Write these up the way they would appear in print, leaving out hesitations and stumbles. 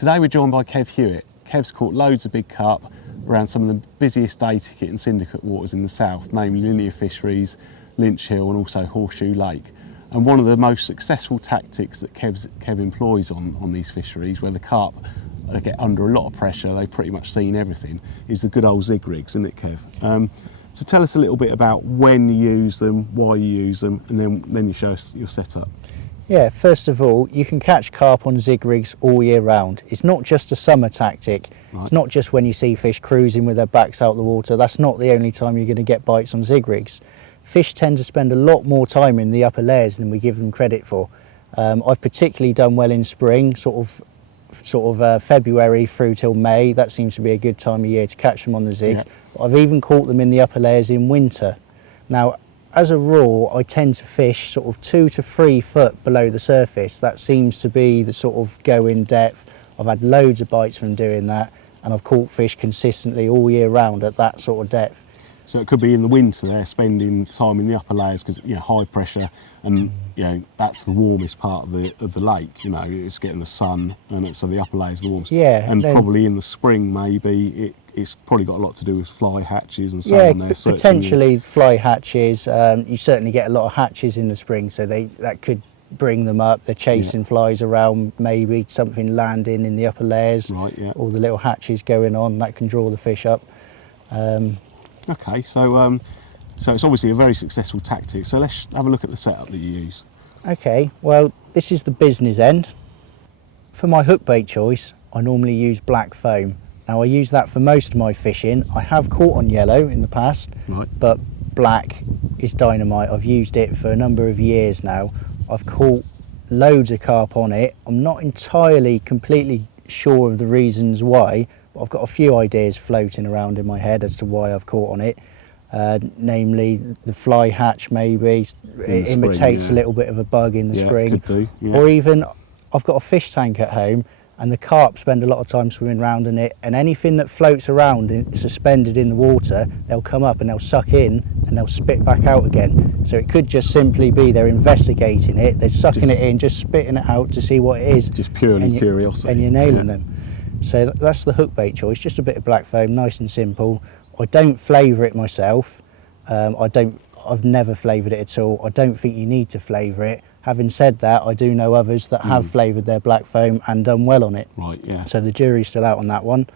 Today we're joined by Kev Hewitt. Kev's caught loads of big carp around some of the busiest day ticket and syndicate waters in the south, namely Linear Fisheries, Lynch Hill and also Horseshoe Lake. And one of the most successful tactics that Kev employs on these fisheries, where the carp get under a lot of pressure, they've pretty much seen everything, is the good old Zig Rigs, isn't it, Kev? So tell us a little bit about when you use them, why you use them, and then you show us your setup. Yeah, first of all, you can catch carp on Zig Rigs all year round. It's not just a summer tactic. Right. It's not just when you see fish cruising with their backs out the water. That's not the only time you're going to get bites on Zig Rigs. Fish tend to spend a lot more time in the upper layers than we give them credit for. I've particularly done well in spring, sort of February through till May. That seems to be a good time of year to catch them on the Zigs. Yeah. I've even caught them in the upper layers in winter. Now, as a rule, I tend to fish sort of 2 to 3 foot below the surface. That seems to be the sort of go-in depth. I've had loads of bites from doing that, and I've caught fish consistently all year round at that sort of depth. So it could be in the winter they're spending time in the upper layers because, you know, high pressure, and you know that's the warmest part of the lake. You know, it's getting the sun, and so the upper layers are the warmest. Yeah, and probably in the spring maybe it's probably got a lot to do with fly hatches and so on. There potentially fly hatches. You certainly get a lot of hatches in the spring, so that could bring them up. They're chasing flies around, maybe something landing in the upper layers. Right. Yeah. All the little hatches going on that can draw the fish up. Okay, so it's obviously a very successful tactic. So let's have a look at the setup that you use. Okay, well, this is the business end. For my hook bait choice, I normally use black foam. Now I use that for most of my fishing. I have caught on yellow in the past, right, but black is dynamite. I've used it for a number of years now. I've caught loads of carp on it. I'm not entirely completely sure of the reasons why, but I've got a few ideas floating around in my head as to why I've caught on it. Namely the fly hatch, maybe it imitates a little bit of a bug in the spring. Could do, or even I've got a fish tank at home and the carp spend a lot of time swimming around in it, and anything that floats around suspended in the water, they'll come up and they'll suck in and they'll spit back out again. So it could just simply be they're investigating it, they're sucking it in, just spitting it out to see what it is. Just purely curiosity. And you're nailing them. So that's the hook bait choice, just a bit of black foam, nice and simple. I don't flavour it myself. I've never flavoured it at all. I don't think you need to flavour it. Having said that, I do know others that have flavoured their black foam and done well on it. Right, yeah. So the jury's still out on that one.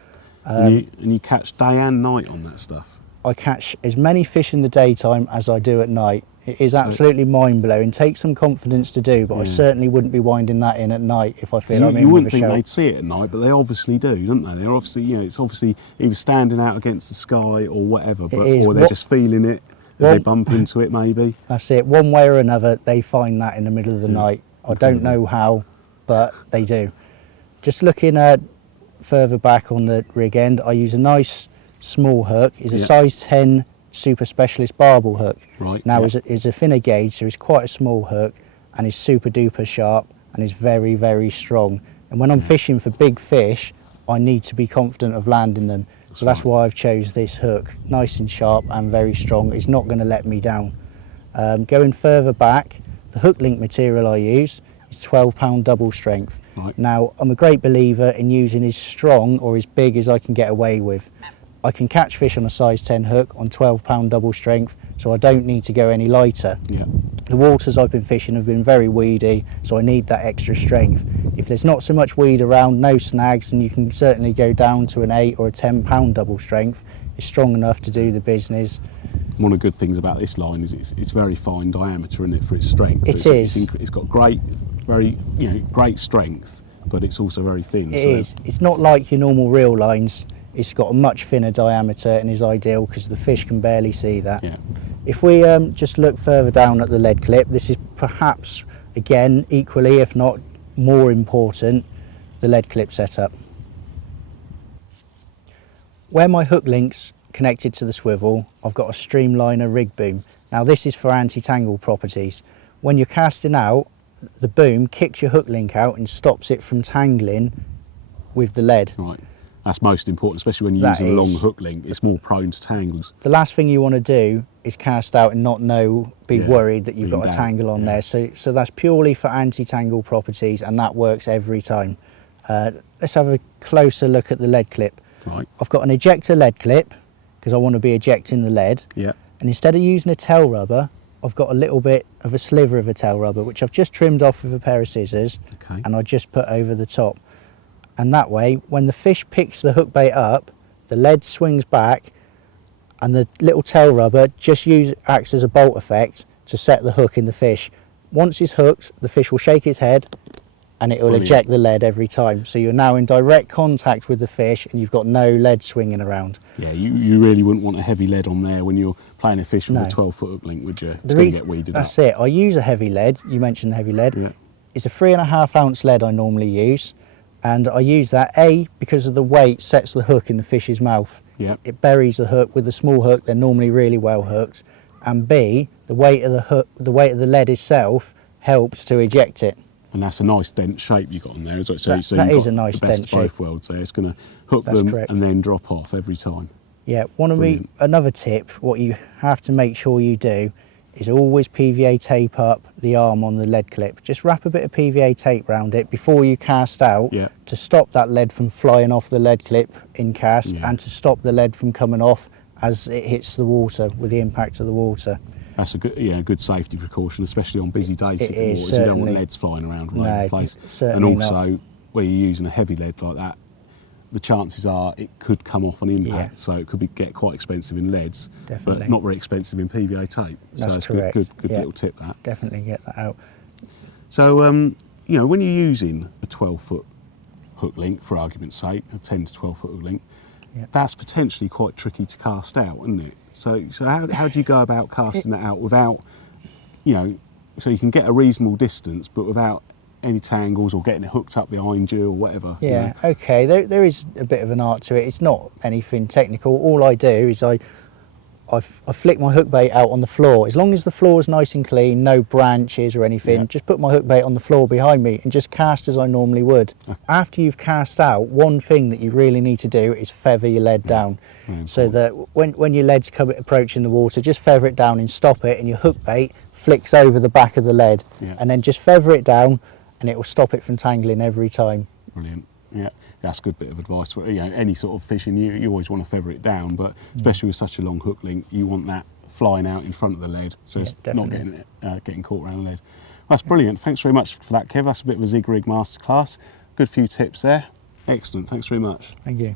And you catch day and night on that stuff? I catch as many fish in the daytime as I do at night. It is absolutely mind-blowing. Takes some confidence to do, but I certainly wouldn't be winding that in at night if I feel I'm in with a show. You wouldn't think they'd see it at night, but they obviously do, don't they? They're obviously, you know, it's obviously either standing out against the sky or whatever, or they're just feeling it as they bump into it, maybe. That's it. One way or another, they find that in the middle of the night. I don't know how, but they do. Just looking at further back on the rig end, I use a nice small hook. It's a size 10 super specialist barbel hook. Right. Now it's a thinner gauge, so it's quite a small hook, and it's super duper sharp and it's very, very strong. And when I'm fishing for big fish, I need to be confident of landing them. So that's why I've chose this hook, nice and sharp and very strong. It's not going to let me down. Going further back, the hook link material I use is 12-pound double strength. Right. Now I'm a great believer in using as strong or as big as I can get away with. I can catch fish on a size 10 hook on 12-pound double strength, so I don't need to go any lighter. Yeah. The waters I've been fishing have been very weedy, so I need that extra strength. If there's not so much weed around, no snags, then you can certainly go down to an 8 or a 10-pound double strength. It's strong enough to do the business. One of the good things about this line is it's very fine diameter in it for its strength. It's got great, very great strength, but it's also very thin. It is. It's not like your normal reel lines. It's got a much thinner diameter and is ideal because the fish can barely see that. Yeah. If we just look further down at the lead clip, this is perhaps, again, equally, if not more important, the lead clip setup. Where my hook link's connected to the swivel, I've got a streamliner rig boom. Now this is for anti-tangle properties. When you're casting out, the boom kicks your hook link out and stops it from tangling with the lead. Right. That's most important, especially when you're using a long hook link. It's more prone to tangles. The last thing you want to do is cast out and not be worried that you've got a tangle on there. So that's purely for anti-tangle properties, and that works every time. Let's have a closer look at the lead clip. Right. I've got an ejector lead clip because I want to be ejecting the lead. Yeah. And instead of using a tail rubber, I've got a little bit of a sliver of a tail rubber, which I've just trimmed off with a pair of scissors. Okay. And I just put over the top. And that way, when the fish picks the hook bait up, the lead swings back and the little tail rubber just acts as a bolt effect to set the hook in the fish. Once it's hooked, the fish will shake its head and it will Brilliant. eject the lead every time. So you're now in direct contact with the fish and you've got no lead swinging around. Yeah, you really wouldn't want a heavy lead on there when you're playing a fish with No. a 12-foot hook link, would you? It's going to get weeded That's up. it. I use a heavy lead. You mentioned the heavy lead. Yeah. It's a 3.5 ounce lead I normally use. And I use that, A, because of the weight sets the hook in the fish's mouth. Yeah. It buries the hook. With a small hook, they're normally really well hooked. And B, the weight of the hook, the weight of the lead itself helps to eject it. And that's a nice dense shape you've got on there, isn't it? So, That you've is got a nice the best dense of both shape. worlds there. It's going to hook That's them correct. and then drop off every time. Yeah, Brilliant. another tip, what you have to make sure you do is always PVA tape up the arm on the lead clip. Just wrap a bit of PVA tape around it before you cast out Yeah. to stop that lead from flying off the lead clip in cast Yeah. and to stop the lead from coming off as it hits the water with the impact of the water. That's a good safety precaution, especially on busy days. It in the is, waters. You don't want certainly. leads flying around all over No, the place. certainly And also, where you're using a heavy lead like that, the chances are it could come off on impact, Yeah. so it could get quite expensive in leads, Definitely. but not very expensive in PVA tape. That's so it's correct. good Yeah. little tip that. Definitely get that out. So, when you're using a 12-foot hook link, for argument's sake, a 10 to 12-foot hook link, Yeah. that's potentially quite tricky to cast out, isn't it? So how do you go about casting that out without, so you can get a reasonable distance, but without any tangles or getting it hooked up behind you or whatever? you Yeah, know? okay, there is a bit of an art to it. It's not anything technical. All I do is I flick my hook bait out on the floor. As long as the floor is nice and clean, no branches or anything, Yeah. just put my hook bait on the floor behind me and just cast as I normally would. Okay. After you've cast out, one thing that you really need to do is feather your lead down. Very So that when your lead's approaching the water, just feather it down and stop it, and your hook bait flicks over the back of the lead. Yeah. And then just feather it down and it will stop it from tangling every time. Brilliant. Yeah, that's a good bit of advice for any sort of fishing. You always want to feather it down, but especially with such a long hook link, you want that flying out in front of the lead, so Yeah, it's not definitely. getting caught around the lead. That's brilliant. Thanks very much for that, Kev. That's a bit of a Zig Rig masterclass. Good few tips there. Excellent. Thanks very much. Thank you.